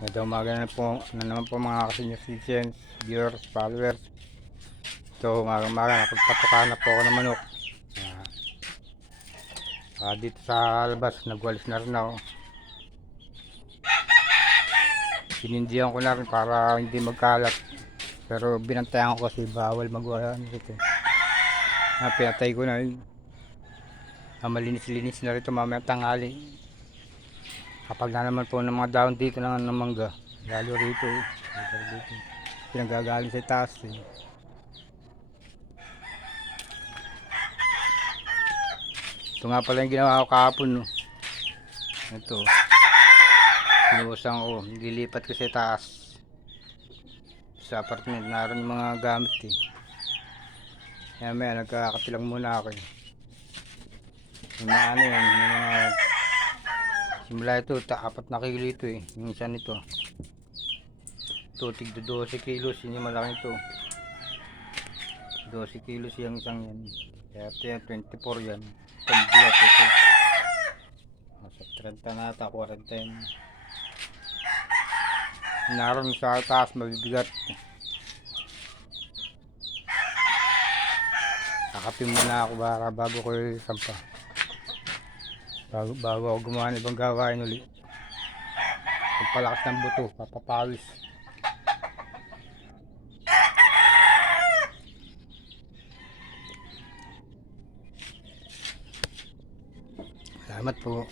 Medyo umaga na po, na naman po mga senior citizens, viewers, followers. So, umaga umaga, nakapagpatuka na po ako ng manok. Ah, ah, dito sa labas, nagwalis na rin ako. Sinindihan ko na rin para hindi magkalat. Pero binantayan ko kasi bawal magwala dito. Ah, pinatay ko na yun. Ah, malinis-linis na rito mamaya tanghali. Kapag na naman po ng mga daon dito ng, ng mangga, lalo rito, eh. dito, pinagagaling sa taas. Eh. Ito nga pala yung ginawa ko kahapon. No. Ito. Sinuusang ko, nililipat ko sa taas. Sa apartment, naroon yung mga gamit eh. Kaya may nagkakatilang muna ako eh. Yung mga ano yun, yung mga Simula ito, ta apat na kilo ito eh. Yung isa. Ito, tigdo 12 kilos. Yun yung malaki ito. 12 kilos yung isang yan. Kaya ito yan, 24 yan. Itong biyak ito. Nasa 30 na ata, 40 yan. Naroon sa taas, mabibigat. Kakapin muna ako para bago ko isampa. Bago, bago ako gumawa ng ibang gawain uli. Pagpalakas ng buto, papapawis. Salamat po.